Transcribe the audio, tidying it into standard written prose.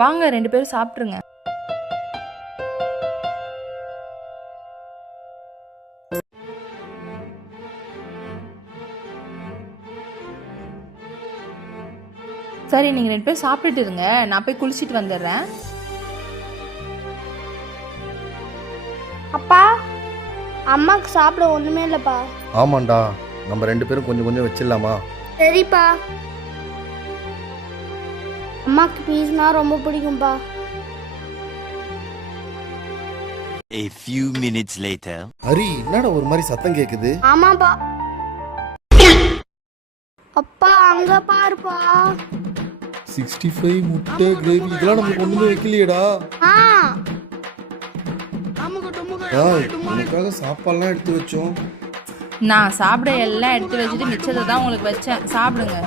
வாங்க 2 பேரும் சாப்பிட்ருங்க. சரி, நீங்க 2 பேரும் சாப்பிட்டுட்டு இருங்க. நான் போய் குளிச்சிட்டு வந்துடுறேன். அப்பா, அம்மாக்கு சாப்பிட ஒண்ணுமே இல்லப்பா. ஆமாண்டா, நம்ம 2 பேரும் கொஞ்சம் கொஞ்சம் வச்சிடலாமா? சரிப்பா. அம்மாக்கு பீஸ்னா ரொம்ப பிடிக்கும்பா. A few minutes later. Hari, என்னடா ஒரு மாதிரி சத்தம் கேக்குது? ஆமாப்பா. அப்பா அங்க பாருப்பா. 65 முட்டை கிரேவி இதெல்லாம் நமக்கு ஒண்ணுமே வைக்கலையேடா. ஆ, உனக்காக சாப்பாடுலாம் எடுத்து வச்சோம். நான் சாப்பிட எல்லாம் எடுத்து வச்சுட்டு மிச்சத்தை தான் உங்களுக்கு வச்சேன். சாப்பிடுங்க.